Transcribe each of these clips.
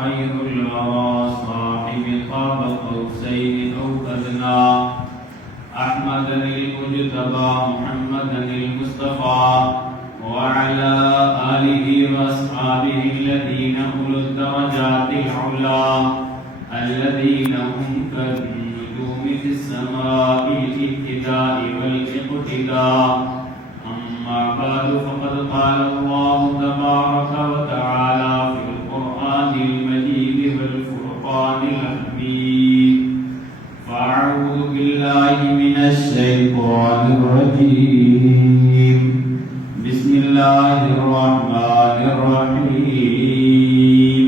خير الورى صاحب قاب قوسين أو أدنى أحمد المجتبى محمدا المصطفى وعلى آله وأصحابه الذين أولو الدرجات العلى الذين هم كالنجوم في السماء الابتداء والاقتداء. أما بعد فقد قال الله تبارك وتعالى في القرآن المجيد والفرقان الحميد. فأعوذ بالله من الشيطان الرجيم. بسم الله الرحمن الرحيم.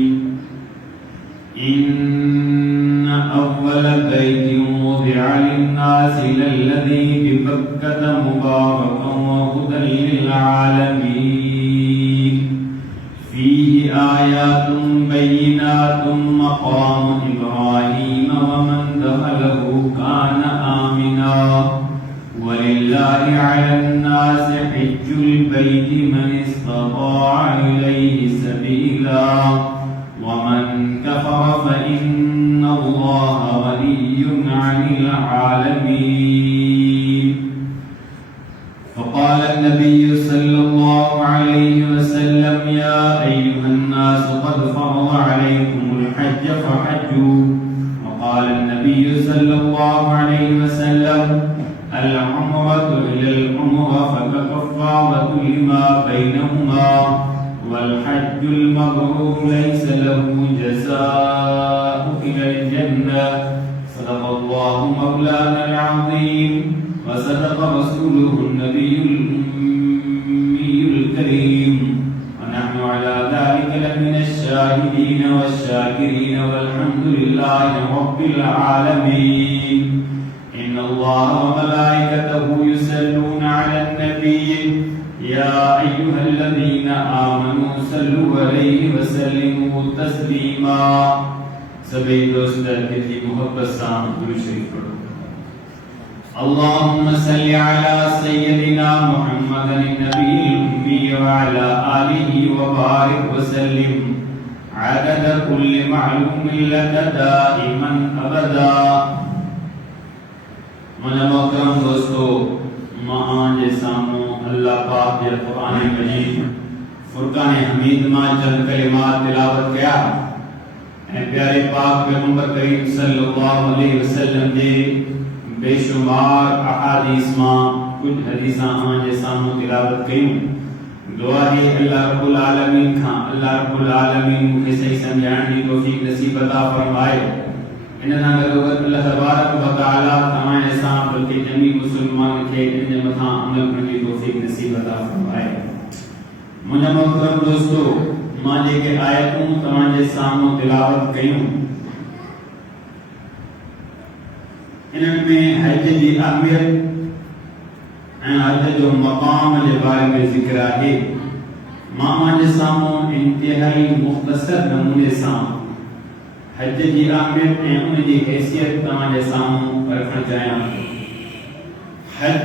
إن أول بيت وضع للناس للذي ببكة مباركا وهدى للعالمين فيه آيات بينات مقام إبراهيم ومن دخله كان آمنا ولله على الناس حج البيت من استطاع إليه سبيلا ومن كفر فإن الله غني عن العالمين. فقال النبي صلى الله عليه وسلم يا أيها الناس قد فرض عليكم الحج فحجوا. وقال النبي صلى الله عليه وسلم العمرة إلى العمرة فكفارة لما بينهما والحج المبرور ليس له جزاء إلى الجنة. صدق الله مولانا العظيم وصدق رسوله النبي الأمي الكريم ونحن على ذلك لمن الشاهدين والشاكرين والحمد لله رب العالمين. إن الله وملائكته يصلون على النبي يا أيها الذين آمنوا صلوا عليه وسلموا تسليما. सभी दोस्त की मोहब्बत साम दुरूद शरीफ पढ़ो. اللهم صل على سيدنا محمد النبي الأمي وعلى آله وبارك وسلم عدد كل معلوم لك دائما أبدا. मन मोहतरम दोस्तों, आज सामने अल्लाह पाक के कुरान मजीद फुरकान हमीद में चंद कलिमात तिलावत किया. प्यारे पाक पैगंबर करीम सल्लल्लाहु अलैहि वसल्लम के बेशुमार अहादीस में कुछ हदीसा आज सामने तिलावत कयूं. दुआ है अल्लाह रब्बुल आलमीन खां अल्लाह रब्बुल आलमीन मुझे सही समझाने की तौफीक नसीब अता फरमाए. इनना गलोगत अल्लाह तबारक व तआला तमाम सां बल्कि जमी मुसलमान के इन मथा अमल करने की तौफीक नसीब अता फरमाए. मुझे मोहतरम दोस्तों, मां जेके आयतूं तव्हांजे साम्हूं तिलावत कयूं इन्हनि में हज जी अहमियत ऐं हज जो मक़ाम जे बारे में ज़िक्र आहे. मां जे साम्हूं इंतिहाई मुख़्तसर नमूने सां हज जी अहमियत ऐं उन जी हैसियत तव्हांजे साम्हूं रखणु चाहियां. हज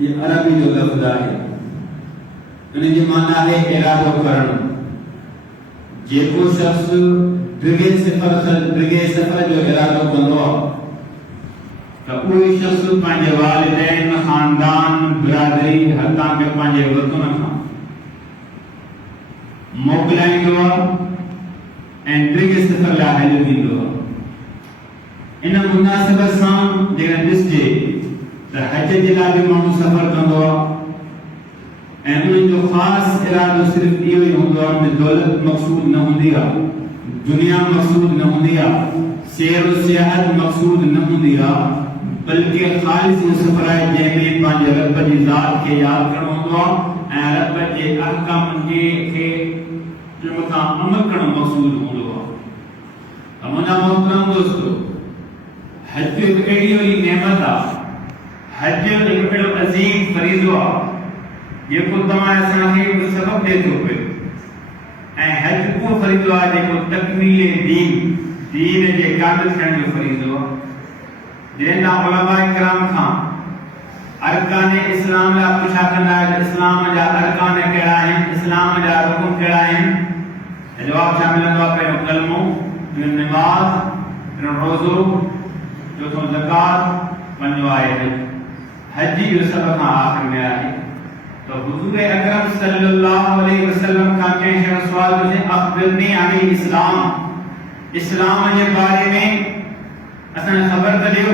ये अरबी जो लफ़्ज़ आहे. इन जी माना है इरादो करणु. जेको शख्स बिगे सफ़र जो इरादो कंदो आहे त उहे शख्स पंहिंजे वालिदैन ख़ानदान बिरादरी हतां के पंहिंजे वतन खां मोकिलाईंदो आहे ऐं बिगे सफ़र लाइ हली वेंदो आहे. इन मुनासिबत सां जेकॾहिं ॾिसिजे त हज जे लाइ बि माण्हू सफ़र कंदो आहे ऐं उन जो ख़ासि इरादो सिर्फ़ इहो ई हूंदो आहे त दौलत मक़सूद न हूंदी आहे, दुनिया मक़सूद न हूंदी आहे, सैर व सियाहत मक़सूद न हूंदी आहे, बल्कि ख़ालिस इहो सफ़र आहे जंहिंमें पंहिंजे रब जी ज़ात खे यादि करणो हूंदो आहे ऐं रब जे अहकामनि खे मथां अमल करणु मक़सूद हूंदो आहे. मुंहिंजा मोहतरम दोस्तों, हज हिकु अहिड़ी वॾी नेमत आहे. हज हिकु अहिड़ो अज़ीम फरीज़ो आहे जेको तव्हां असांखे सबक़ ॾिए थो पियो. ऐं हज उहो फरीज़ो आहे जेको तकमील दीन जे कामिल थियण जो फरीज़ो आहे. जंहिं उलमाए किराम खां अरकान इस्लाम ला पुछा कंदा इस्लाम जा अरकान कहिड़ा आहिनि, इस्लाम जा रुकन कहिड़ा आहिनि, जवाब छा मिलंदो आहे? पहिरियों कलमो, फिर नमाज, फिर रोज़ो, चौथों ज़कात, पंजो आहे हज जो सब खां आख़िर में आहे। तो हुजूर अकरम सल्लल्लाहु अलैहि वसल्लम का कंहिं शख़्स सवाल कयो अख़बिरनी अनिल इस्लाम, इस्लाम जे बारे में असां ख़बर त ॾियो,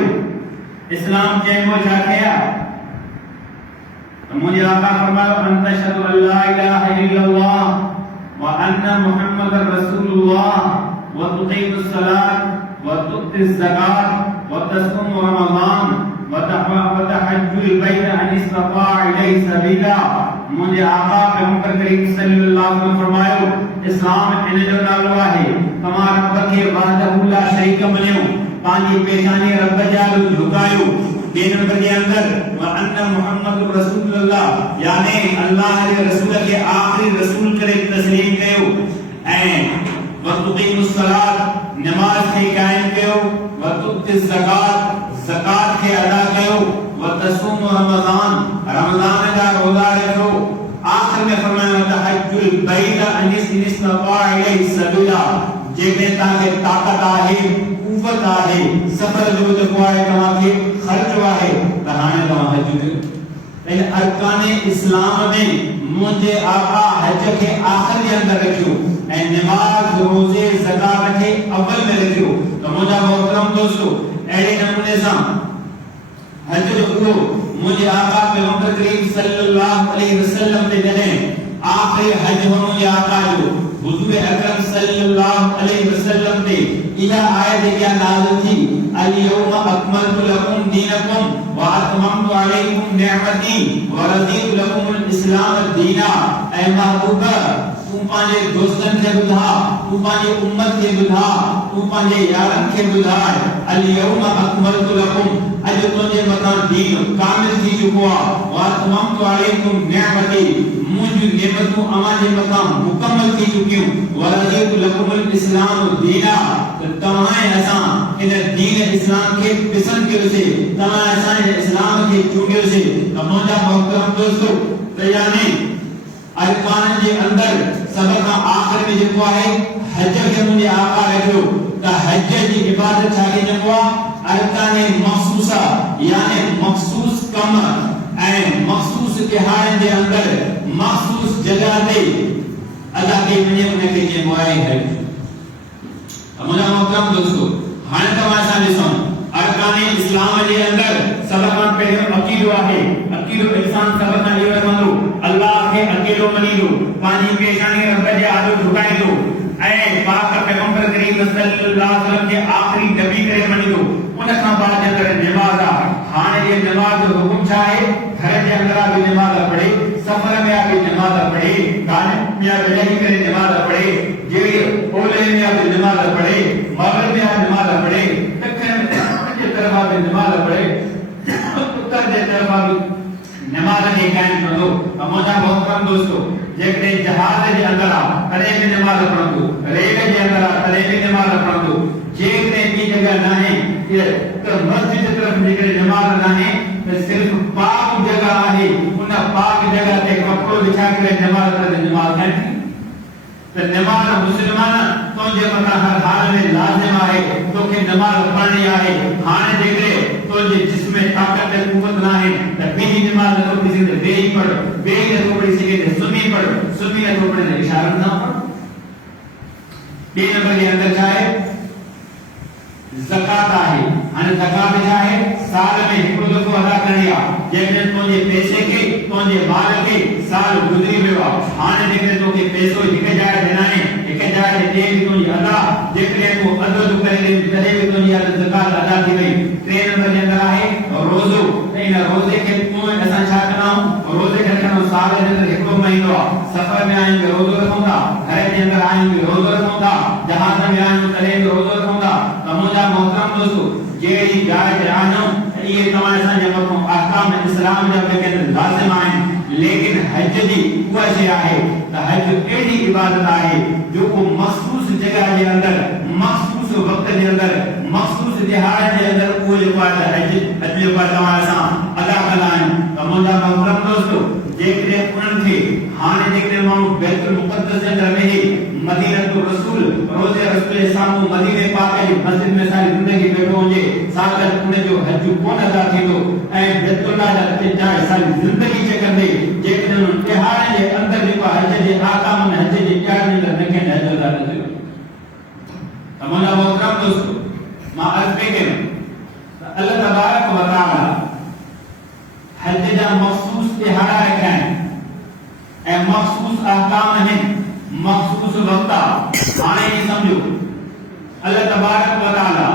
इस्लाम चइबो छा खे आहे? तो मुंहिंजे आका फरमायो अन तशहदु अल्ला इलाहा इल्लल्लाह व अन्न मुहम्मदर रसूलुल्लाह व तुक़ीमुस सलात व तुअतिज़ ज़कात व तसूमु रमज़ान व तहज्जुल बैत अन इस्तता इलैहि सबीला। मुंहिंजे आका पैगंबर करीम सल्लल्लाहु अलैहि वसल्लम फरमायो इस्लाम इन जो नालो आहे तमां रब खे वहदहु ला शरीक मञियो, पंहिंजी पेशानी रब जे आॻु झुकायो। ॿिए नंबर जे अंदर व अन्न मुहम्मद रसूलुल्लाह, यानी अल्लाह जे रसूल खे आखिरी रसूल करे तस्लीम कयो ऐं व तुक़ीमुस सलात, नमाज खे कायम कयो, व तुअतिज़ ज़कात, ज़कात खे अदा कयो, व तसूमु रमज़ान, रमज़ान जा रोज़ा रखो। आखिर में फरमाया तहज्जुल बैत अन इस्तता इलैहि सबीला, जेके तव्हांखे ताक़त आहे, कुवत आहे, सफ़र जो जेको आहे तव्हांखे ख़र्च आहे त हाणे तव्हां हज कयो। इन अरकाने इस्लाम में मुंहिंजे आका हज खे आखिर जे अंदर रखियो ऐं नमाज, रोज़े, ज़कात खे अव्वल में रखियो। तो मुंहिंजा मोहतरम दोस्तों, अहिड़े नमूने सां हज जो पूरो मुंहिंजे आका पैगंबर करीम सल्लल्लाहु अलैहि वसल्लम ते जॾहिं आखिरी हज हो मुंहिंजे आका जो हुजूर अकरम सल्लल्लाहु अलैहि वसल्लम ते इहा आयत जेका नाज़िल थी अल यौम अकमलतु लकुम दीनकुम व अतममतु अलैकुम निअमती व रज़ीतु लकुमुल इस्लाम दीना। ऐ महबूबा, तू पंहिंजे दोस्तन खे ॿुधा, तू पंहिंजे उम्मत खे ॿुधा, तू पंहिंजे यारनि खे ॿुधाए अल यौम अकमलतु लकुम, अॼु तुंहिंजे मथां दीन कामिल थी चुको आहे, व अतममतु अलैकुम निअमती, मुंहिंजूं नेमतूं अव्हां जे मथां मुकम्मल थी चुकियूं, व रज़ीतु लकुमुल इस्लाम दीना, तव्हां असां इन दीन इस्लाम खे पसंदि कयोसीं, तव्हां असां इन इस्लाम खे चूंडियोसीं। त मुंहिंजा मोहतरम दोस्तों, त यानी अरकान जे अंदर सब खां आखिर में जेको आहे हज खे मुंहिंजे आका रखियो। त हज जी इबादत छा खे चइबो आहे? अरकाने मखसूसा, यानी मखसूस कम ऐं मखसूस तिहारनि जे अंदर मखसूस जगह ते अदा कई वञे, उनखे चइबो आहे हज। मुंहिंजा मोहतरम दोस्तों, हाणे तव्हां सां ॾिसो अरकाने इस्लाम जे अंदर सब खां पहिरियों अक़ीदो आहे। अक़ीदो इंसान सब खां इहो रखंदो अल्लाह खे अकेलो मञींदो, पंहिंजी पेशानी रब जे आॻु झुकाईंदो ऐं पाक पैगंबर करीम सल्लल्लाहु अलैहि वसल्लम खे आखिरी नबी करे मञींदो। उन खां बाद जे अंदर नमाज आहे। हाणे ये नमाज जो हुकुम छा आहे? घर जे अंदर भी नमाज पढ़े, सफर में भी नमाज पढ़े, गाने में वेही करे नमाज पढ़े, जे ओले में भी नमाज पढ़े, मगरिब में नमाज पढ़े, दक्षिण जे तरफ भी नमाज पढ़े, उत्तर जे तरफ भी नमाज के कायम कंदो। मुंहिंजा मोहतरम दोस्तों, जेकॾहिं जहाज जे अंदर आहे तॾहिं बि नमाज पढ़ंदो, रेल जे अंदर आहे तॾहिं बि नमाज पढ़ंदो, जेकॾहिं ॿी जगह नाहे त मस्जिद जे तरफ जेकॾहिं नमाज नाहे त सिर्फ़ पाक जगह आहे, उन पाक जगह ते कपिड़ो विछा करे नमाज पढ़े, नमाज कान थी। त नमाज मुस्लमान तुंहिंजे मथां हर हाल में लाज़िम आहे, तोखे नमाज पढ़णी आहे। हाणे जेकॾहिं तुंहिंजे जिस्म में ताक़त ऐं कुवत नाहे त ॿी नमाज नथो पढ़ी सघे, वेही पढ़, वेही नथो पढ़ी सघे त सुम्ही पढ़, सुम्ही नथो पढ़े त इशारनि सां पढ़। ॿिए नंबर जे अंदर छा आहे? ज़कात आहे। हाणे ज़कात छा आहे? साल में हिकु दफ़ो अदा करणी आहे। जेकॾहिं तुंहिंजे पैसे खे, तुंहिंजे माल खे साल गुज़री वियो आहे, हाणे जेकॾहिं तोखे पैसो हिकु जाइ ते नाहे, हिकु जाइ ते ॾे बि तुंहिंजी अदा, जेकॾहिं तूं अदो थो करे तॾहिं बि तुंहिंजी ज़कात अदा थी वई। टे नंबर जे अंदर आहे रोज़ो। त इन रोज़े खे तूं असां छा कंदा आहियूं? रोज़े खे रखंदा आहियूं। साल जे अंदर हिकु महीनो आहे, सफ़र में आहियूं त रोज़ो रखूं था, घर जे अंदर आहियूं त रोज़ो रखूं था, जहाज में आहियूं तॾहिं बि रोज़ो रखूं था। त मुंहिंजा मोहतरम दोस्तों, जहिड़ी जाइ ते आहियूं इहे तव्हां असांजे मथां अहकाम इस्लाम जा जेके लाज़िम आहिनि, लेकिन हज जी उहा शइ आहे त हज अहिड़ी इबादत आहे जेको मख़सूस जगह जे अंदर, मख़सूस वक़्त जे अंदर, मख़सूस दिहाड़ जे अंदर उहो जेको आहे हज जेको आहे तव्हां असां अदा कंदा आहियूं। त मुंहिंजा मोहतरम दोस्तों, जेकॾहिं उन्हनि खे हाणे जेकॾहिं माण्हू बैतुल मुक़द्दस जे अंदर वेही, मदीनतुल जो रसूल रोज़े रसूल सामू मदीने पाक जी मस्जिद में सारी जिंदगी बैठो हुजे साकत उन जो हज कोन अदा थींदो ऐं बैतुल्लाह जा ते चाहे सारी जिंदगी जे कंदे जेकॾहिं उन तिहार जे अंदर जेको हज जे आकाम में हज जे ॼाण में न के हज अदा न थियो तमन्ना मोहतरम दोस्तों मां अर्ज़ पे कयो अल्लाह तबारक व तआला हज जा मखसूस तिहार रखा है ए मखसूस अहकाम है मखसूस वक्ता हाने ये समझो अल्लाह तबारक व तआला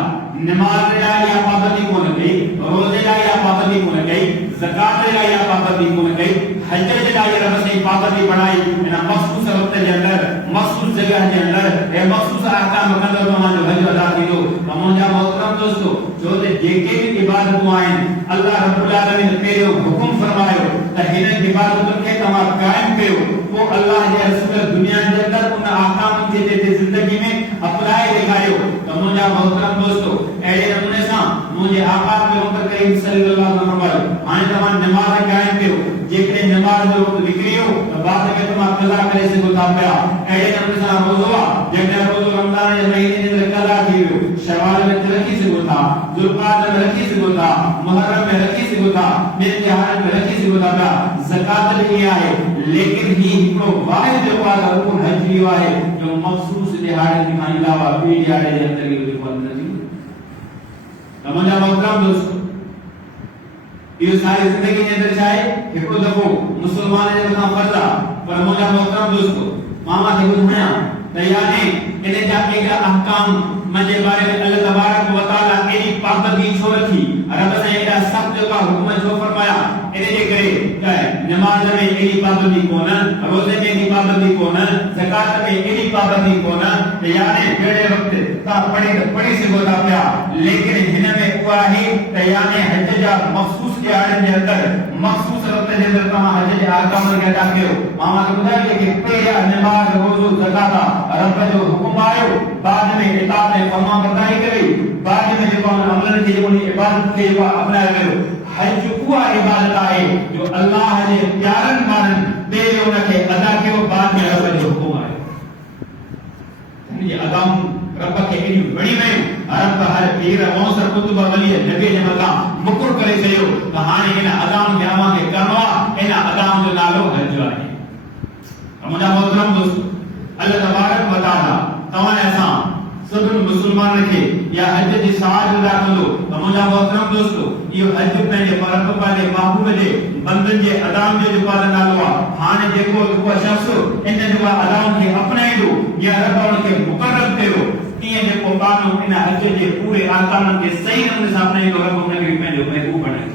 नमाज ला या पाबंदी कोन कई रोजे ला या पाबंदी कोन कई ज़कात ला या पाबंदी कोन कई हज ला या रब से पाबंदी बनाई इन मखसूस वक्त के अंदर मखसूस जगह के अंदर ए मखसूस अहकाम कंदो तमाम जो हज अदा थींदो तमाम मोहतरम दोस्तों जो जेके भी इबादतूं आहिनि अल्लाह रब्बुल आलमीन पहिरियों हुकुम फरमायो त हिन इबादतुनि खे तव्हां कायम कयो वो अल्लाह जे रसूल दुनिया के अंदर उन अहकाम के ते जिंदगी में अपनाए दिखायो तो मुझे मोहतरम दोस्तों एड़े नमूने सा मुझे आका पैगंबर करीम सल्लल्लाहु अलैहि वसल्लम फरमायो हाने तमाम नमाज कायम कयो जेकरे नमाज जो वक्त निकरियो तो बाद में तमाम कज़ा करे सको था पिया एड़े नमूने सा रोज़ो जेकरे रोज़ो रमजान जे महीने जे कज़ा थी वियो शवाल में रखी सको था जुल्काद में रखी सको था मुहर्रम में रखी सको था मेरे त्योहार में रखी सको था ज़कात लिया है लेकिन ही को वाहिद जो वाला वो हज लिया है जो मखसूस दिहाड़े के अलावा ॿी दिहाड़े जे अंदर इहो बंद न थी तमन्ना मोहतरम दोस्तों इहो सारी जिंदगी जे अंदर छाए हिकु दफ़ो मुसलमान जे मथां फर्ज़ आहे पर मुंहिंजा मोहतरम दोस्तों मां खे ॿुधायां त यानी इन जा एॾा अहकाम मुझे बारे में अल्लाह तबारक व तआला एडी पाबंदी छो रखी रब ने एडा सख्त का हुक्म छो फरमाया इन जे करे नमाज में एडी पाबंदी कोन रोजे में एडी पाबंदी कोन ज़कात में एडी पाबंदी कोन यानी बेड़े वक्त ता पढ़ी सको था पिया लेकिन हिन में उहा है त यानी हज जा मखसूस दिहाड़े जे अंदर मखसूस वक्त जे अंदर तव्हां हज जे अहकाम खे अदा कयो मां खे ॿुधायो कि पहिरियां नमाज रोज़ो ज़कात रब जो हुक्म आयो बाद में इताअत फरमा बरदारी करी बाद में जो अमल के जो इबादत के जो अपनाया गयो हज उहा इबादत है जो अल्लाह जे प्यारन मानन पे उनके अदा कयो बाद में रब जो हुक्म आयो ये अदम रब के एडी बड़ी में रब हर पीर मौसर कुतुब वली नबी जे मथा मुकुर करे छयो त हाने इन अदम के अमा के करवा इन अदम जो नालो हज है मुझा मोहतरम दोस्तों अल्लाह तबारक व तआला तवाने असा सब मुसलमान के या हज जी साथ अदा कंदो त मुझा मोहतरम दोस्तों यो हज पंहिंजे रब पंहिंजे महबूब जे बंदन जे अदाम जो पालन नालो हाने जेको को शख्स इन जो अदाम के अपनाइदो या रब उनके मुकर्रर कयो तीअं जेको कानून इन हज जे पूरे अहकाम के सही नमूने सां अपनाइदो रब उनके पंहिंजो महबूब बणाए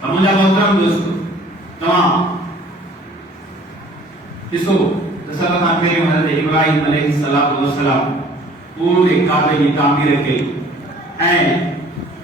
त मुझा मोहतरम दोस्तों तव्हां ॾिसो सब खां पहिरियों हज़रत इब्राहिम अलैहिस्सलाम पूरे काबे की तामीर कई ऐं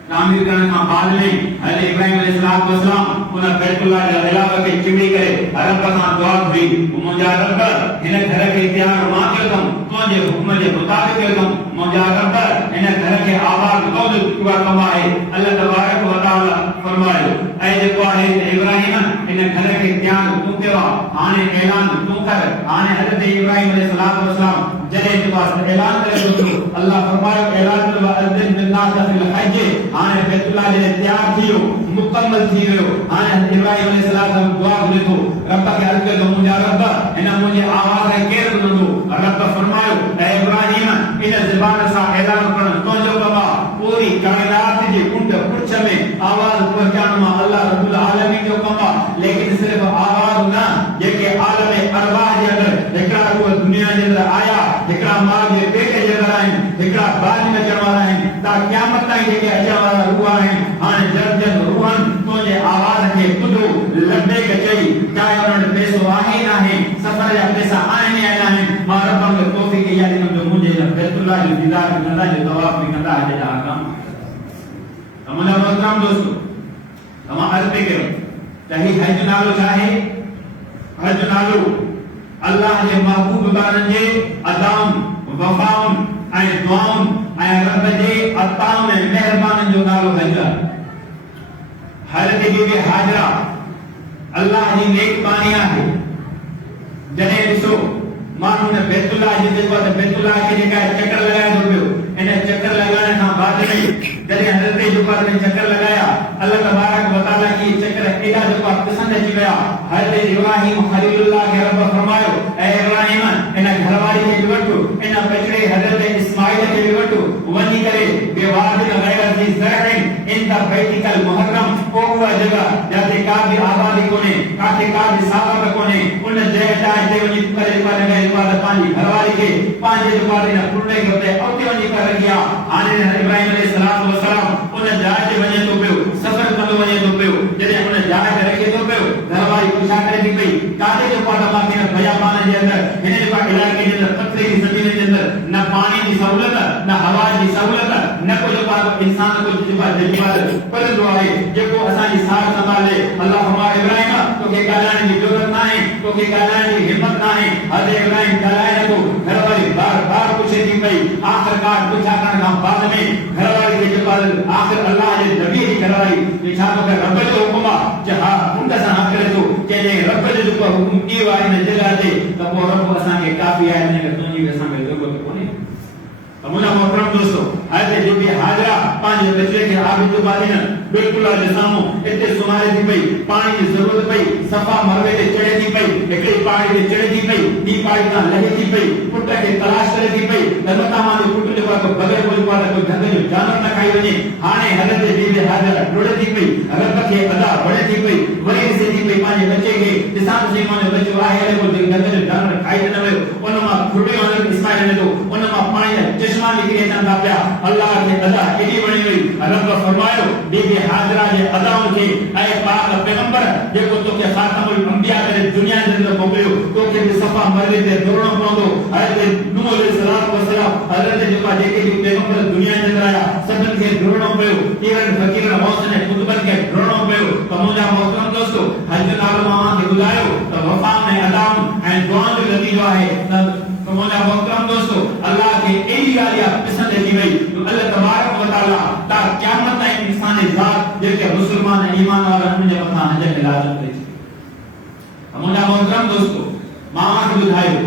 तामीर करण खां बाद में हज़रत इब्राहिम अलैहिस्सलाम उन बैतुल्लाह जा गिलाफ खे चिमड़ी करे रब खां दुआ घुरी मुंहिंजा रब हिन घर खे तयार मां कयो अथमि तुंहिंजे हुक्म जे मुताबिक़ कयो अथमि मुंहिंजा रब हिन घर खे आबाद कौल पूरा कम आहे अल्लाह तबारक व तआला फरमायो ऐं जेको आहे इब्राहिम इन घर के त्याग तू कयो हाने ऐलान तू कर हाने हज़रत इब्राहिम अलैहिस्सलाम जने के पास ऐलान करे तो अल्लाह फरमायो ऐलान व अज़न बिन्नास फिल हज हाने बैतुल्लाह जे त्याग थियो मुकम्मल थी गयो हाने इब्राहिम अलैहिस्सलाम दुआ करे तो रब के अर्ज़ के मुंहिंजा रब इन मुंहिंजे आवाज खे केर ॿुधंदो रब फरमायो ऐ इब्राहिम इन ज़बान सां ऐलान करण तुंहिंजो कम पूरी कायनात जे कुंड पुछ में आवाज पहुंचाइण मां अल्लाह रब्बुल आलमीन जो कम लेकिन सिर्फ आवाज ना जेके आलम अरवाह जे अंदर एकड़ा को दुनिया जे अंदर आया एकड़ा मां जे पेट जे अंदर आहिनि एकड़ा बाद में अचण वारा आहिनि ता क़यामत ताईं जेके अचण वारा रूह आहिनि हाणे जर्जन रूहन तुंहिंजे आवाज खे ॿुधो लॾे के चई चाहे उन्हनि पैसो आहे न आहे सफ़र जा पैसा आहिनि या न आहिनि मां रब खे तौफ़ीक़ इहा ॾींदुमि जो मुंहिंजे बैतुल्लाह जो दीदार बि कंदा जो तवाफ़ बि कंदा हज जा अहकाम मुंहिंजा मोहतरम दोस्तों तव्हां अर्ज़ पे कयो त ही हज नालो छा आहे हज नालो अल्लाह जे महबूब बारन जे अदाम वफाउन ऐं दुआउन ऐं रब जे अताउन ऐं मेहरबानन जो नालो हज आहे हज़रत बीबी हाजरा अल्लाह जी नेक बानी आहे जॾहिं ॾिसो मानो ने बैतुल्लाह जी जेको बैतुल्लाह के जेका चक्कर लगाए तो पियो इन चक्कर लगाने का बाद में जॾहिं हज़रत जो ने चक्कर लगाया अल्लाह तबारक व तआला की चक्कर एडा जो पसंद अची गया हज़रत इब्राहिम खलीलुल्लाह के रब फरमायो ए इब्राहिम इन घरवारी के वटो इन बचड़े हज़रत इस्माइल के वटो वनी करे बेवादिन गैर ज़ी ज़रइन इन द बैतिकल मुहर्रम ओ हुआ जगह जाते का भी आबादी कोने काटे का भी साबत कोने उन जगह ते वनी करे पर गए इबादत पानी घरवारी के पांच दुबारे न पुणे करते औते वनी कर गया आने इब्राहिम अलैहिस्सलाम वसलाम उन जाए वने तो पियो सफर कंदो वने तो पियो जदे उन जाए रखे तो पियो घरवारी पुछा करे थी पई काटे जो पाटा माके न भया पान जे अंदर हिने जो इलाके जे अंदर पत्थरी की जमीन जे अंदर न पानी की सहूलत न हवा की सहूलत न कोई इंसान को जिबा पर दुआ है जेको असा जी साथ संभाले अल्लाह हमारे इब्राहिम तो के गालाने की जरूरत ना है तो के गालाने की हिम्मत ना है हज़रत इब्राहिम गालाने को घरवारी बार पूछे थी पई आखिरकार पूछा कर हम बाद में घरवारी के जवाब आखिर अल्लाह जे नबी की घरवारी इच्छा तो रब जो हुक्म जहा उन सा हक करे तो के रब जो हुक्म की वाई न जगह दे तो वो रब असा के काफी है ने तुनी असा के जरूरत कोनी अमुना मोहतरम दोस्तों हज़रत जो भी हाजरा पांच बच्चे के आगे तो बादी न बिल्कुल आज सामो इतने सुमारे थी पई पानी की जरूरत पई सफा मरवे ते चढ़े थी पई एकड़ी पहाड़ी ते चढ़े थी पई नी पहाड़ी ना लहे थी पई पुट के तलाश करे थी पई नमता मा जो पुट जो को बगैर कोई बात कोई ढंग जो जानवर न खाई वने हाने हज़रत बीबी हाजरा डोड़े थी पई अगर पखे अदा बड़े थी पई वरी से थी पई पांच बच्चे के दिशा से माने बच्चो आहे को ढंग जो जानवर खाई न वे उन मा खुड़े वाले इस्माइल ने तो उन मा पानी चश्मा निकले चंदा पिया अल्लाह के अदा एडी बणी हुई रब फरमायो बीबी हाजरा जे अदाउन के ऐ पाक पैगंबर जेको तो के खातमुल अंबिया करे दुनिया जे अंदर मोकलियो तो के सफा मरवे ते दोरणो पवंदो हज़रत नूह अलैहिस्सलाम वसलाम हज़रत जेका जेके जो पैगंबर दुनिया जे अंदर आया सदन के दोरणो पयो तीरन फकीर मौत ने खुतबन के दोरणो पयो तो मुजा मोहतरम दोस्तों हज नालो मामा के बुलायो तो वफा में अदाउन ऐं दुआ जो नतीजो आहे तो मुजा मोहतरम दोस्तों अल्लाह के एडी गालिया पसंद अची वई तो अल्लाह तबारक व तआला ता क़यामत ताईं इंसान ज़ात जेके मुसलमान ईमान वाला उनजे मथा हज के लाज़िम करे मुजा मोहतरम दोस्तों मामा के बुधायो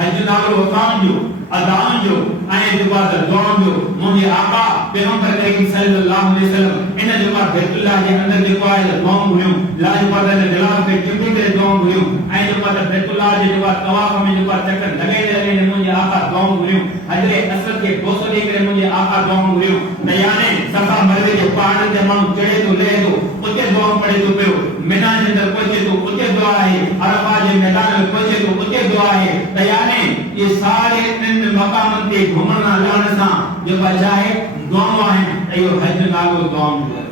हज नालो वफान जो अदान जो ऐं जेको दुआ जो मुंहिंजे आका पैगंबर करीम सल्लल्लाहु अलैहि वसल्लम इन जेको बैतुल्लाह जे अंदर जेको आहे दुआ हुयूं लाजपत जे जलाल के टिपी करे दुआ हुयूं ऐं जेको बैतुल्लाह जे जेको तवाफ में जेको चक्कर लगे लगे मुंहिंजे आका दुआ हुयूं हजरे असद के बोसो दे करे मुंहिंजे आका दुआ हुयूं त याने सफा मरवे जे पहाड़ ते माण्हू चढ़े तो लहे तो उते दुआ पढ़े तो पियो मिना जे अंदर पहुचे तो उते दुआ आहे अरफा जे मैदान में पहुचे तो उते दुआ आहे त याने ये सारे इन मकामन ते घुमण लाण सा जो बचाए दुआ है यो हज नालो दुआ है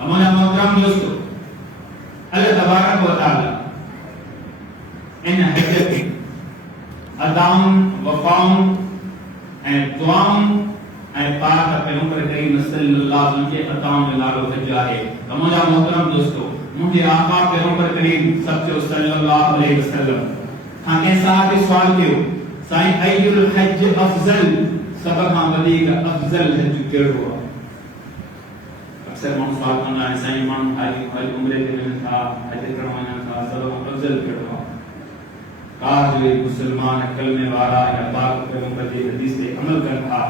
हमारा मोहतरम दोस्तों अल्लाह तबारक व तआला इन हज के अदाउन वफाउन ऐं दुआउन ऐं पाक पैगंबर करीम सल्लल्लाहु अलैहि वसल्लम के अदाउन जो नालो हज आहे हमारा मोहतरम दोस्तों मुझे आका पैगंबर करीम सच्चो सल्लल्लाहु अलैहि वसल्लम हां के साहब सवाल कियो साईं अय्युल हज अफजल सब खां वधीक अफजल हज कहिड़ो आहे अक्सर माण्हू सवाल कंदा आहिनि साईं माण्हू हाजी उम्रे ते वञनि था हज करण वञनि था सब खां अफजल कहिड़ो आहे काश जो मुसलमान कलमे वारा या पाक पैगंबर जी हदीस ते अमल कनि था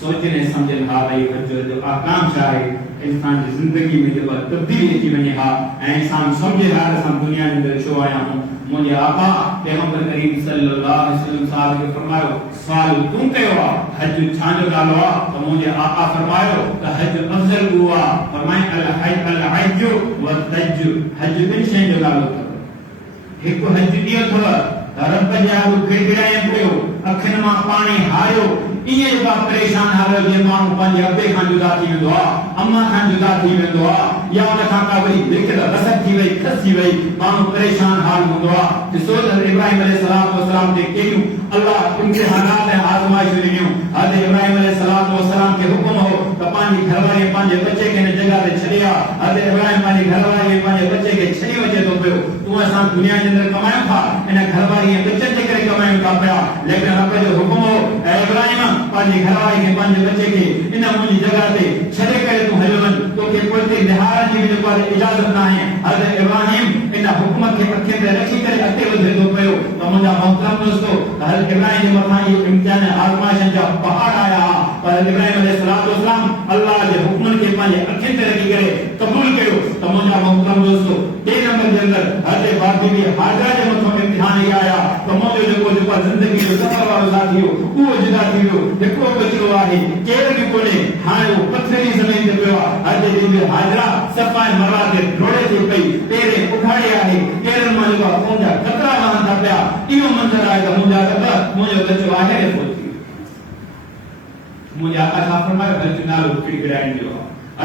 सोचने समझनि हा भई हज जो आकाम छा आहे इंसान जी जिंदगी में जेको तब्दीली अची वञे हा ऐं इंसान सम्झे हा असां दुनिया जे अंदर छो आया आहियूं मुझे आका पैगंबर करीम सल्लल्लाहु अलैहि वसल्लम साहब के फरमायो सवाल तू कयो हज छांजो नालो आ तो मुझे आका फरमायो त हज अफजल हुआ फरमाए अल हज व तज हज बिन शय जो नालो एक हज दियो थव रब जा गिड़गिड़ाए पियो अखिन मां पानी हारियो इए बा परेशान हालो जे माण्हू पंहिंजे अबे खां जुदा थी वेंदो आहे अम्मा खां जुदा थी वेंदो आहे या उन खां का वरी दिल रसद थी वई खस थी वई माण्हू परेशान हाल हूंदो आहे ॾिसो त इब्राहिम अलैहिस्सलाम ते केॾियूं अल्लाह इम्तिहानात ऐं आज़माइशूं ॾिनियूं हज़रत इब्राहिम अलैहिस्सलाम खे हुकुम हो त पंहिंजी घरवारी पंहिंजे बचे खे हिन जॻह ते छॾे आ हज़रत इब्राहिम पंहिंजी घरवारी पंहिंजे बचे खे छॾी वञे थो पियो तूं असां दुनिया जे अंदर कमायूं था इन घरवारी ऐं बचनि जे करे कमायूं था पिया लेकिन रब जो हुकुम हो ऐं इब्राहिम पंहिंजे घरवारी खे पंहिंजे बचे खे इन मुंहिंजी जॻह ते छॾे करे तूं हलियो वञ तोखे पोइते निहारण जी बि इजाज़त न आहे हज़रत इब्राहिम इन हुकुम खे अखियुनि ते रखी करे अॻिते वधे थो पियो त मुंहिंजा मोहतरम दोस्तो हज़रत इब्राहिम जे मथां इहे इम्तिहान आज़माइशन जा पहाड़ आया पर इब्राहिम अलैहिस्सलाम अल्लाह जे हुकुमनि खे पंहिंजे अखियुनि ते रखी करे क़बूल कयो त मुंहिंजा मोहतरम दोस्तो टे नंबर जे अंदर हज़रत बीबी हाजरा जे मथां इम्तिहान इहा आया त मुंहिंजो जेको ज़िंदगी जो सफ़र वारो साथी हो उहो जुदा थी वियो हिकिड़ो बचियो आहे केर बि कोन्हे हाणे उहो पथरी ज़मीन ते पियो आहे हज़रत बीबी हाजरा सफ़ा ऐं मरवा ते रोड़े थी पई पेरे उखाड़े आहे केरनि मां जेको मुंहिंजा कतरा वहनि था पिया इहो मंज़र आहे त मुंहिंजा रब मुंहिंजो बचो आहे रे पोइ मुझे आका छा फरमायो हल नालो किड़किड़ाइण जो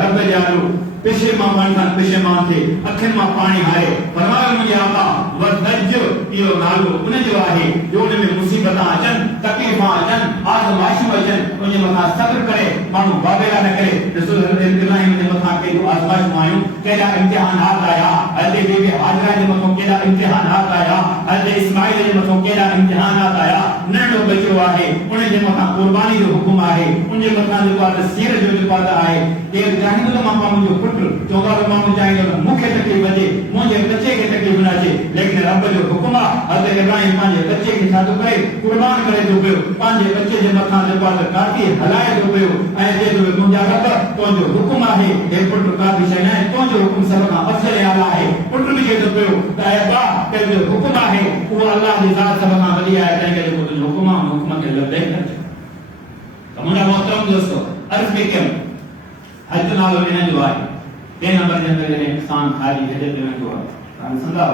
रब जानो पेशे मां वणन पेशे मां थे अखिन मां पानी हारे फरमायो मुझे आका वरदज इहो नालो उन जो आहे जो उन में मुसीबत अचन तकलीफ़ अचन आज़माइश अचन उन मथा सब्र करे मानू बाबेला न करे रसूल इब्राहिम जे मथा के आज़माइश आयो केड़ा इम्तिहानात आया हज़रत बीबी हाजरा जे मथा केड़ा इम्तिहानात आया हज़रत इस्माइल जे मथा केड़ा इम्तिहानात आया नंढो बच्चो आहे उन जे मथा कुर्बानी जो हुकुम आहे उन जे मथा जो पाद सीर जो पाद आहे केर चाहींदो त मां मुंहिंजो पुट चौथा तो मां चाहींदो त मूंखे तकलीफ़ अचे मुंहिंजे बच्चे खे तकलीफ़ न अचे लेकिन रब जो हुकुम आहे हज़रत इब्राहिम पंहिंजे बच्चे खे छा थो करे कुर्बान करे थो पियो पंहिंजे बच्चे जे मथां जेको आहे काठी हलाए थो पियो ऐं चए थो मुंहिंजा रब तुंहिंजो हुकुम आहे हे पुट का बि शइ न आहे तुंहिंजो हुकुम सभ खां अफ़ज़ल आला आहे पुट बि चए थो पियो त ऐं बा तुंहिंजो हुकुम आहे उहो अल्लाह जी ज़ात सभ खां वॾी आहे तंहिं करे जेको तुंहिंजो हुकुम आहे हुकुम खे लबैक कर त मुंहिंजा मोहतरम दोस्तो अर्ज़ में कयूं हज नालो इन जो आहे टे नंबर जे अंदर इंसान खाली हज ते वेंदो आहे तव्हां ॾिसंदा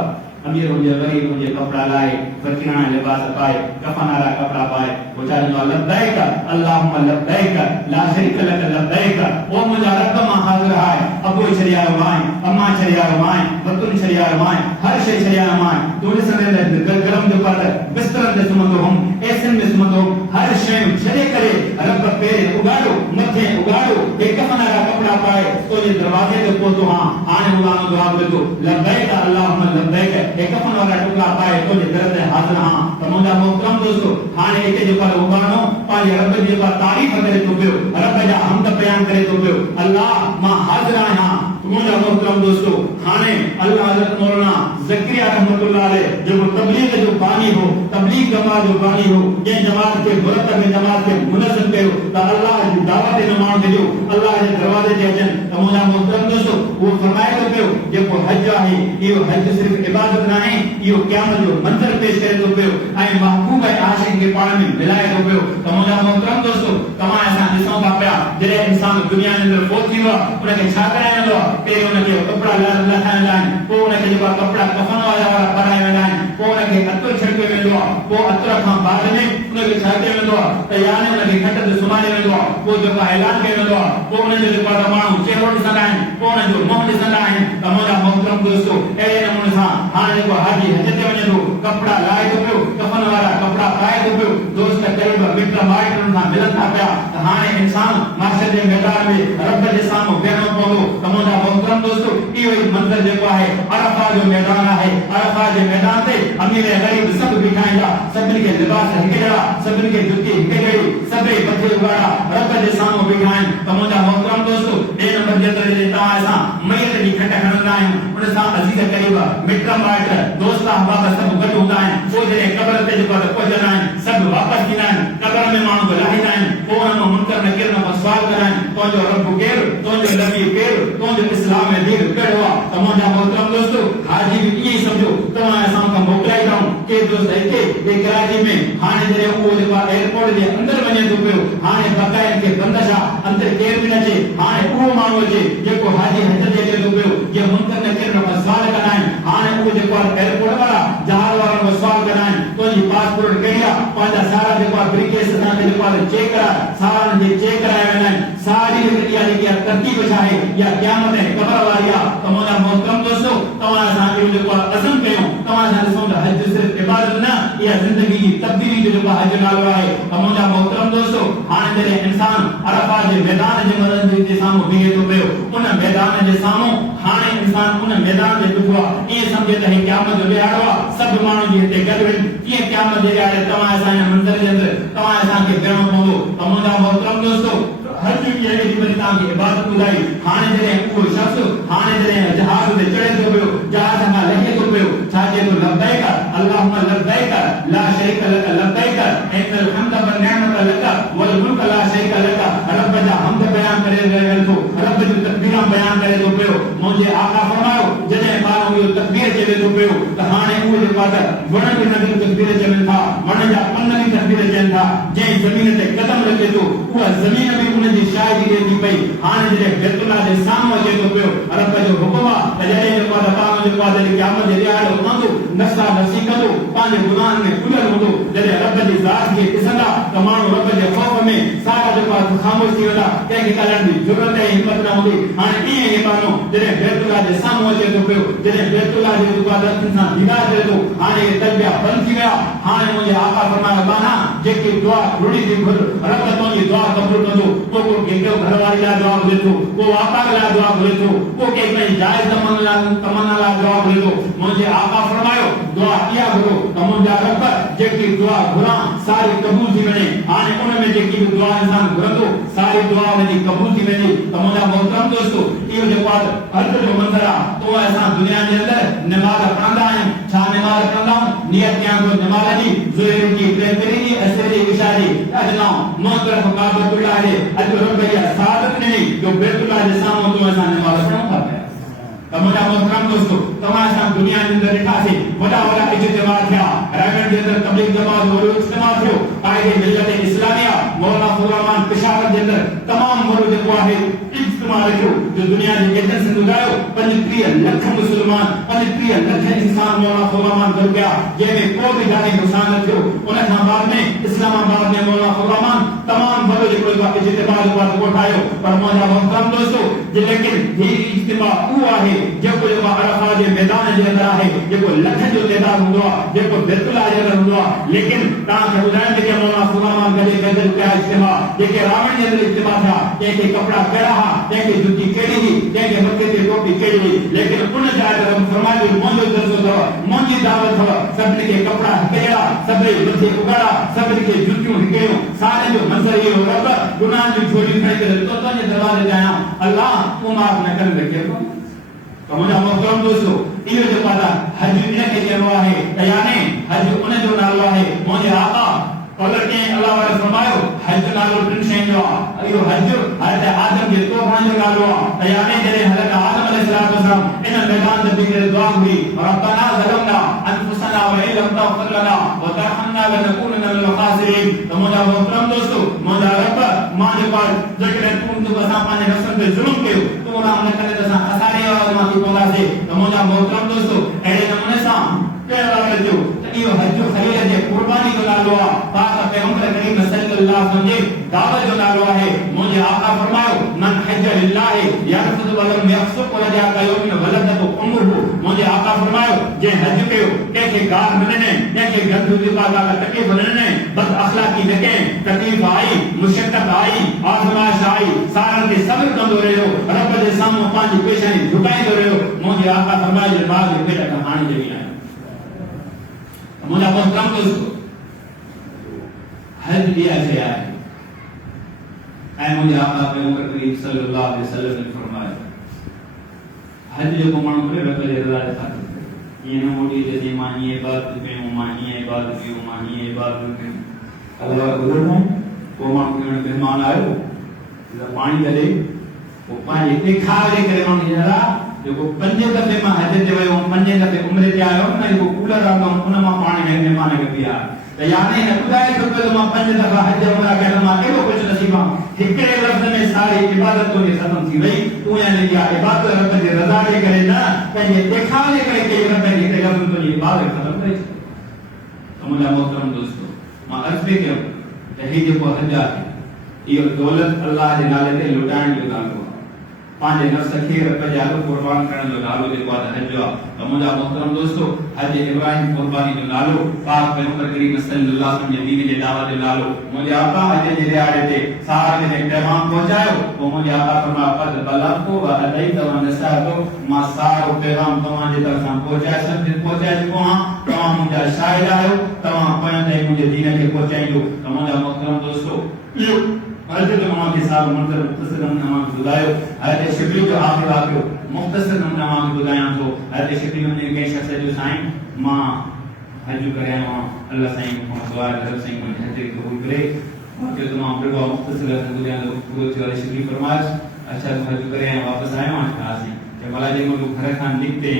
अमीर हुजे गरीब हुजे कपड़ा लाए फकीराना लिबास पाए कफन वाला कपड़ा पाए वो चवंदो लब्बैक अल्लाहुम्मा लब्बैक ला शरीक लक लब्बैक ओ मुंहिंजा रब मां हाज़िर आहे अबो छड़िया माए अम्मा छड़िया माए बतुन छड़िया माए हर शइ छड़िया माए तू ॾिसंदे गरम जो पर बिस्तर ते सुम्हंदो हुम एसिन में सुम्हंदो हर शइ छड़े करे रब पेरे उगाड़ो मथे उगाड़ो हे कफन वाला कपड़ा पाए तो जे दरवाजे ते पहुतो हां हाणे उगानो जवाब ॾिनो लब्बैक अल्लाहुम्मा लब्बैक एक कफन वाला टुकड़ा पाए तो जे दर ते हाज़िर हां त मुंहिंजा मोहतरम दोस्तो हाणे हिते जेको उगानो पंहिंजे रब जी जेका तारीफ़ करे थो पियो रब जा हमद बयान करे थो पियो अल्लाह मां हाज़िर आहियां मुंहिंजा मोहतरम दोस्तो हाणे अल्लाह हज़रत मौलाना ज़करिया रहमतुल्लाह अलैह जेको तबलीग जो बानी हो तबलीग जमात जो बानी हो जंहिं जमात खे मुरतब जमात खे मुनज़्ज़म कयो त अल्लाह जी दावत न माण्हू भेजो अल्लाह जे दरवाज़े ते अचनि त मुंहिंजा मोहतरम दोस्तो उहो फरमाए थो पियो जेको हज आहे इहो हज सिर्फ़ इबादत न आहे इहो क़यामत जो मंज़र पेश करे थो पियो ऐं महबूब ऐं आशिक़ खे पाण में मिलाए थो पियो त मुंहिंजा मोहतरम दोस्तो तव्हां असां ॾिसूं था पिया जॾहिं इंसान दुनिया जे अंदरि फोत थी वियो आहे उनखे छा कराइणो वेंदो आहे पहिरीं उनखे कपिड़ा लथाइणा आहिनि पोइ उनखे जेको कपिड़ा कफन वारा पाराए वेंदा आहिनि पोइ उनखे अतरु छिड़कियो वेंदो आहे पोइ अतर खां बाद में उनखे छा कयो वेंदो आहे त याने उनखे खट ते सुम्हारे वेंदो आहे पोइ जेको ऐलान कयो वेंदो आहे पोइ उनजो जेको आहे माण्हू चहिरो ॾिसंदा आहिनि पोइ उनजो मुंहुं ॾिसंदा आहिनि त मुंहिंजा मोहतरम दोस्तो अहिड़े नमूने सां हाणे जेको हाजी हज ते वञे थो कपिड़ा लाहे थो पियो कफन वारा कपिड़ा पाए थो पियो दोस्त क़रीब मिट माइट सां मिलनि था पिया त हाणे इंसान माशर जे मैदान में रब जे साम्हूं बीहणो पवंदो त मुंहिंजा मोहतरम दोस्तो इहो ई मंज़र जेको आहे अरफा जो मैदान आहे अरफा जे मैदान ते अमीर गरीब सभु बीठा आहिनि सभिनी खे लिबास हिकु जहिड़ा सभिनी खे जुती हिकु जहिड़ी सभई मथे उगाड़ा रब जे साम्हूं बीठा आहिनि त मुंहिंजा मोहतरम दोस्तो ॿिए नंबर जे अंदरि तव्हां असां मयत जी खट खणंदा आहियूं उन सां अज़ीज़ क़रीब मिट माइट दोस्त अहबाब सभु गॾु हूंदा आहिनि पोइ जॾहिं क़बर ते जेको पहुचंदा आहिनि सभु वापसि थींदा आहिनि क़बर में माण्हू लाहींदा आहिनि पोइ उन मां मुनकर नकीर न सवाल कंदा आहिनि तुंहिंजो रब केरु तुंहिंजो नबी केरु तुंहिंजो इस्लाम में दीन कहिड़ो आहे त मुंहिंजा मोहतरम दोस्तो हाजी बि ईअं ई सम्झो तव्हां असां खां मोकिलाए अथऊं के दोस्त हिते कराची में हाणे जॾहिं उहो जेको आहे एयरपोर्ट जे अंदरि वञे थो पियो हाणे बक़ाइद खे बंदिश आहे अंदरि केरु बि न अचे हाणे उहो माण्हू अचे जेको हाजी हज ते अचे थो पियो जे मुनकर नकीर न सवाल कंदा आहिनि हाणे उहो जेको आहे एयरपोर्ट वारा जहाज वारनि सवाल कंदा आहिनि तुंहिंजी पासपोर्ट कहिड़ी आहे पंहिंजा सारा जेको आहे ब्रीकेस असांखे जेको आहे चेक कराए सारा जे चेक कराए वेंदा आहिनि सारी इहा जेकी आहे तरतीब छा आहे इहा क़यामत ऐं क़बर वारी आहे त मुंहिंजा मोहतरम दोस्तो तव्हां असांखे जेको आहे अज़म कयूं तव्हां असां ॾिसूं त हज सिर्फ़ु इबादत न इहा ज़िंदगी जी तब्दीली जो जेको हज नालो आहे त मुंहिंजा मोहतरम दोस्तो हाणे जॾहिं इंसान अरफा जे मैदान जे मदद जे साम्हूं बीहे थो पियो उन मैदान जे साम्हूं हाणे इंसान उन मैदान ते बीठो आहे ईअं सम्झे त हे क़यामत जो ॾियारो आहे सभु माण्हू जी हिते गॾु आहिनि कीअं क़यामत जे ॾियारे तव्हां असांजे मंज़र जे अंदरि तव्हां असांखे बीहणो पवंदो त मुंहिंजा ये बड़ी तां की इबादत बुधाई हाने जने वो शख्स हाने जने जहाज ते चढ़े तो पियो जहाज में लगे तो पियो छाजे तो लब्बैक अल्लाहुम्मा लब्बैक ला शरीक लक लब्बैक इन्नल हम्द व निअमत लक वल मुल्क ला शरीक लक रब जा हमद बयान करे रहे तो रब जो तकबीरा बयान करे तो पियो मुझे आका फरमायो जने मानो यो तकबीर चले तो पियो त हाने वो जो बात वण के नबी तकबीर चलन था वण जा पन्न भी तकबीर चलन था जे जमीन ते कदम रखे तो वो जमीन भी उन जी शायदी दे दी पई हाने जने बैतुल्लाह दे सामने अचे तो पियो रब जो हुक्म आ जने जो बात पाम जो बात जे क़यामत जे दिहाड़ो मंदो नसा नसी कदो पांजे गुनाह में खुलल हुंदो जने रब जी जात के ॾिसंदा त माण्हू रब जे खौफ में सारा जो बात ख़ामोश थी वेंदा कंहिंखे ॻाल्हाइण जी ज़रूरत ऐं हिम्मत न हूंदी हाणे ईअं ई मानो जॾहिं बैतुल्लाह जे साम्हूं अचे थो पियो जॾहिं बैतुल्लाह जे इबादत सां दीदार थिए थो हाणे तलबिया बंदि थी विया हाणे मुंहिंजे आका फरमायो बाना जेकी दुआ घुरी थी घुर रब तुंहिंजी दुआ क़बूल कंदो को कंहिंजो घरवारी लाइ दुआ घुरे थो को आका लाइ दुआ घुरे थो को कंहिं पंहिंजी जाइज़ तमन्ना लाइ दुआ घुरे थो मुंहिंजे आका फरमायो दुआ इहा घुरो त मुंहिंजा रब जेकी दुआ घुरां सारी क़बूल थी वञे हाणे उन में जेकी बि दुआ इंसान घुरंदो सारी दुआ उनजी क़बूल थी वेंदी त मुंहिंजा मोहतरम दोस्तो इहो जेको आहे हर जो मंदर आहे तो असां दुनिया जे अंदर नमाज़ पढ़ंदा आहियूं छा नमाज़ पढ़ंदा आहियूं नियत कयां थो नमाज़ जी ज़ोहर जी बेहतरी जी असर जी इशा जी अजनो मुतरफ काबतुल्लाह जे अज रब जी सादत नहीं जो बैतुल्लाह जे साम्हूं तो असां नमाज़ पढ़ूं था तमाम मोहतरम दोस्तों तमाम सां दुनिया जे अंदर ॾिठासीं वॾा वॾा इज्तिमा थिया रायगढ़ जे अंदर तबलीग जमात जो इज्तिमा थियो कायदे मिलत इस्लामिया मौलाना फुरमान पिशावर जे अंदर तमाम वॾो जेको आहे इज्तिमा रखियो जो दुनिया जे केतिरनि से ॿुधायो 35 लख मुस्लमान 35 लख इंसान मौलाना फुरमान गॾु कया जंहिंमें को बि जानी नुक़सान न थियो उन खां बाद में इस्लामाबाद में मौलाना फुरमान तमाम वॾो जेको इज्तिमा जेको आहे कोठायो पर मुंहिंजा मोहतरम दोस्तो लेकिन ही इज्तिमा उहो आहे जेको अरफा जे मैदान जे अंदर आहे जेको लख जो तइदाद हूंदो आहे जेको बैतुल्लाह जे अंदर हूंदो आहे लेकिन तव्हांखे ॿुधाइण जेके मौलाना फुरमान गॾे गॾु कया इज्तिमा जेके रावण जे अंदर इज्तिमा थिया कंहिंखे कपिड़ा कहिड़ा हुआ कंहिंखे जुती कहिड़ी हुई कंहिंखे मथे ते टोपी कहिड़ी हुई लेकिन उन जाइ ते फरमायो मुंहिंजो दर्जो अथव मुंहिंजी दावत अथव सभिनी खे कपिड़ा हिकड़ा सभई मथे उघाड़ा सभिनी खे जुतियूं हिकड़ियूं सारे जो मंज़र इहो रब गुनाह जी झोली खणी करे तो तुंहिंजे दरवाज़े ते आहियां अल्लाह तूं माफ़ न करे रखे तो मुझे मोहतरम दोस्तों इहो जो पाता हज इनके चलो है यानी हज उन जो नालो है मुझे आका अगर के अल्लाह वाले फरमायो हज नालो टिन शइ जो इहो हज हज़रत आदम जे तोहफा जो नालो यानी जॾहिं हज़रत आदम अलैहिस्सलाम इन मैदान ते बिगड़े दुआ हुई रब्बना ज़लमना अनफुसना व इन लम तग़फिर लना व तरहमना लनकुनन मिनल ख़ासिरीन तो मुझे मोहतरम दोस्तों मुझे रब मां जे पास जेकॾहिं तूं तो असां पंहिंजे नफ़्सनि ते ज़ुल्म कयो तूं राम न करे त असां असांजे आवाज़ मां थी पवंदासीं त मुंहिंजा मोहतरम दोस्तों अहिड़े नमूने सां कहिड़ा कजो त इहो हज ख़लील जे क़ुर्बानी जो नालो आहे पाक पैगंबर करीम सल्लल्लाहु अलैहि वसल्लम जे दावत जो नालो आहे मुंहिंजे आका फरमायो मन हज लिल्लाह यरफुद वलम यफसुक वजा कयोमिन वलदत उम्मुहु मुंहिंजे आका फरमायो जे हज कयो कंहिंखे गार न ॾिने कंहिंखे गंद विवादा का तकलीफ़ न ॾिने बस अखलाकी न कई तकलीफ़ आई मुशक्क़त आई आज़माइश आई सारनि ते सब्र कंदो रहियो रब जे साम्हूं पंहिंजी पेशानी झुकाईंदो रहियो मुंहिंजे आका फरमायो जे बाग जे पेट खां हाणे जमी आहे मुझे मोहतरम दोस्तों हज लिया गया है मुझे आका पैगंबर करीम सल्लल्लाहु अलैहि वसल्लम ने फरमाया हज जो माण्हू करे रब जे रज़ा जे ख़ातिर ये न मोटी जे मां ये इबादत कयूं मां ये इबादत कयूं मां ये इबादत कयूं अल्लाह गुज़र में को माण्हू के मेहमान आयो पानी करे वो पानी दिखावे करे माण्हू जरा जो 5 दफ़े मां हज ते वियो 5 दफ़े उम्रे ते आयो न जो कूलर आ उन मां पानी में मेहमान के पिया त यानी न ॿुधाए सघो त मां 5 दफ़ा हज उम्रा कयल मां केॾो कुझु नसीब आहे हिकिड़े लफ़्ज़ में सारी इबादत तुंहिंजी ख़त्म थी वई तूं यानी इहा इबादत रब जे रज़ा जे करे न पंहिंजे ॾेखावे करे कई रब जी हिकिड़े लफ़्ज़ तुंहिंजी इबादत ख़त्म करे छॾी त मुंहिंजा मोहतरम दोस्तो मां अर्ज़ बि कयो त ही जेको हज आहे इहो दौलत अल्लाह जे नाले ते लुटाइण जो नालो आहे पांजे नफ्स खे रब जे आलो कुर्बान करण जो नालो जेको आहे हज आहे त मुंहिंजा मोहतरम दोस्तो हज इब्राहिम कुर्बानी जो नालो पाक पैगंबर करीम सल्लल्लाहु अलैहि वसल्लम जे दीन जे दावत जो नालो मुंहिंजे आका हज जे दिहाड़े ते सारे ने पैगाम पहुंचायो पोइ मुंहिंजे आका फरमाया पद बलगतो व अदैत व नसहतो मां सारो पैगाम तव्हां जे तरफ़ां पहुंचाए चुको आहियां तव्हां मुंहिंजा शाहिद आहियो तव्हां पंहिंजे मुंहिंजे दीन खे पहुचाईंदो त मुंहिंजा मोहतरम दोस्तो इहो हज जो मां के साथ मंज़र मुख्तसर नमूने मां ॿुधायो हज शिबली जो आखिर वाक़ियो मुख्तसर नमूने मां ॿुधायां थो हज शिबली में के शख्स जो साईं मां हज करे आयो अल्लाह साईं को दुआ कर साईं मुझे हज कबूल करे और जो मां बिल्कुल मुख्तसर ॿुधायां थो पूरो थियो शिबली फरमाइश अच्छा हज करे आयो वापस आयो आहीं जब भला जे को घर खां निकते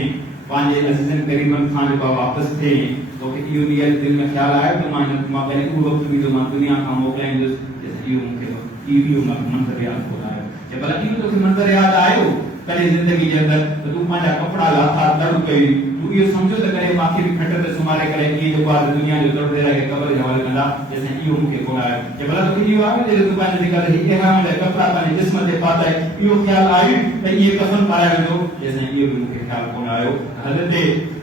पांजे अजीजन करीबन खान को वापस थे तो कि यो भी दिल में ख्याल आया तो मां पहले को वक्त भी तो मां दुनिया का मोकलाइन जैसे यो मुके यो मंजर याद हो आयो जब भला यो तो मंजर याद आयो कले जिंदगी के अंदर तो तू पांजा कपड़ा लाथा दड़ कई तू ये समझो तो करे बाकी भी खटर ते सुमारे करे ये जो बात दुनिया जो दड़ दे रहा है कब्र के हवाले कंदा जैसे यो मुके को आयो जब भला तो यो आवे जे तू पांजे निकल है हां में कपड़ा पाने जिस्म ते पाता है यो ख्याल आयो तो ये कफन पाया जो जैसे यो भी मुके ख्याल को आयो हजरत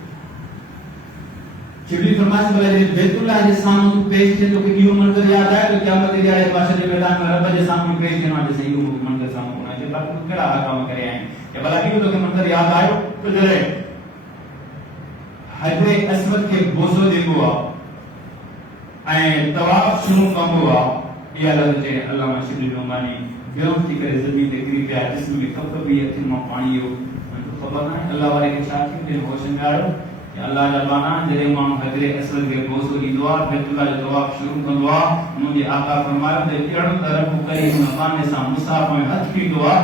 शिबली फरमाइश वाले बैतुल्लाह के सामने पेश थे तो कि यो मंजर याद आया तो क़यामत के दिन बादशाह के मैदान में रब के सामने पेश थे ना जैसे यो मंजर सामने होना है बात तो केड़ा काम करे आए ये भला यो तो के मंजर याद आयो तो जरे हजरे अस्वद के बोसो देखो ए तवाफ शुरू कबो ये अल्लाह जे अल्लाह शिबली रोमानी बेहोश करे जमीन ते गिरी गया जिसमें में कब भी अथन में पानी हो तो खबर ना अल्लाह वाले के साथ में होश में आयो अल्लाह जबाना जरे मां हजरे असद के बोसो की दुआ बैतुल्लाह जो तवाफ शुरू कंदो मुझे आका फरमायो ते केड़ो तरफ करीम मकान सा मुसाफ में हथ की दुआ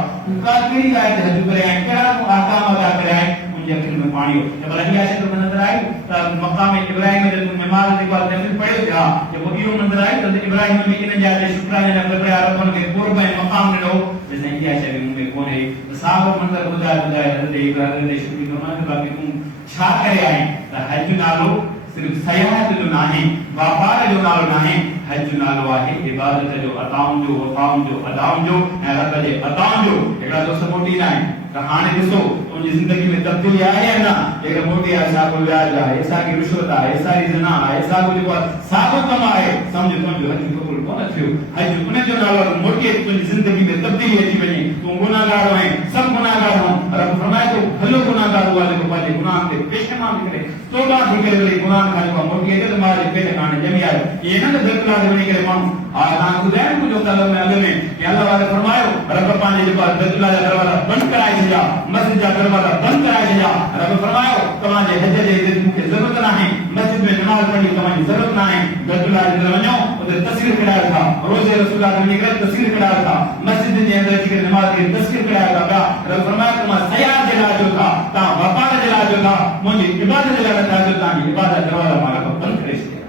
का केड़ी आयत हज करे केड़ा आका मगा करे मुझे अखिल में पानी हो जब लगिया से तो नजर आई तो मकाम इब्राहिम में मेमार के बाद जमीन पड़े था जब वो यो नजर आई तो इब्राहिम में किने जाते शुक्राने ने करे आरोपन के पूर्व में मकाम ने लो जैसे इंडिया से में कौन है तो साहब मंदिर बुझा हजरत इब्राहिम ने शुक्र करना के बाकी तुम छा करे आए तो हज नालो सिर्फ सयाहत जो नाहे व्यापार जो नालो नाहे हज नालो आहे इबादत जो अताउम जो वफाउम जो अदाउम जो ऐं रब जे अताउम जो एकड़ा दोस्त मोटी ना है तो हाने ॾिसो तुंहिंजी ज़िंदगी में तब्दीली आहे या न जेका मोटी आहे सा को व्याज आहे सा की रिश्वत आहे सा की ज़ना आहे सा को जेको सागो कम आहे समझ तुंहिंजो हज कबूल कोन थियो हज उन जो नालो मोटी तुंहिंजी ज़िंदगी में तब्दीली अची वञे तूं गुनाहगार आहीं सब गुनाहगार हो रब फरमाए तो भलो गुनाहगार हुआ जेको पंहिंजे गुनाह ते पेशमान थी करे तौबा थी करे वरी गुनाह खां जेको मोटी अचे त मां जे पेट काने ॼमी आयो ये न बैतुल्लाह ते वञी करे माण्हू तव्हां ॿुधाइण कुझु तालब में अॻ में कि अल्लाह वाले फरमायो रब पंहिंजे जेको बैतुल्लाह जा दरवाजा बंदि कराए छॾिया मस्जिद जा दरवाजा बंदि कराए छॾिया रब फरमायो तव्हांजे हज जे इज़त मूंखे ज़रूरत नाहे मस्जिद में नमाज़ पढ़ी तव्हांजी ज़रूरत नाहे बैतुल्लाह जे अंदर वञो उते तस्वीर कढायो था रोज़े रसूलुल्लाह ते वञी करे तस्वीर कढायो था मस्जिद जे अंदर अची करे नमाज़ जी तस्वीर कढायो था रब फरमायो तव्हां सयाह जे लाइ जो था तव्हां वापार जे लाइ जो था मुंहिंजी इबादत जे लाइ था जो तव्हांजी इबादत दरवाजा मां रब बंदि करे छॾिया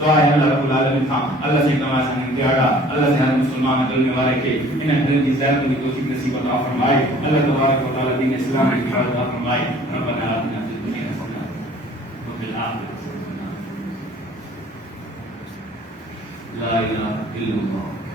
दुआ है अल्लाह रब्बुल आलमीन खां अल्लाह से तमाम संग दियाड़ा अल्लाह से हर मुसलमान दिल वाले के इन हर की ज़ात की तौफीक नसीब अता फरमाए अल्लाह तबारक व तआला दीन इस्लाम की हिफाजत अता फरमाए रब्बना आतिना फिद दुनिया हसना व फिल आखिरति हसना ला इलाहा इल्लल्लाह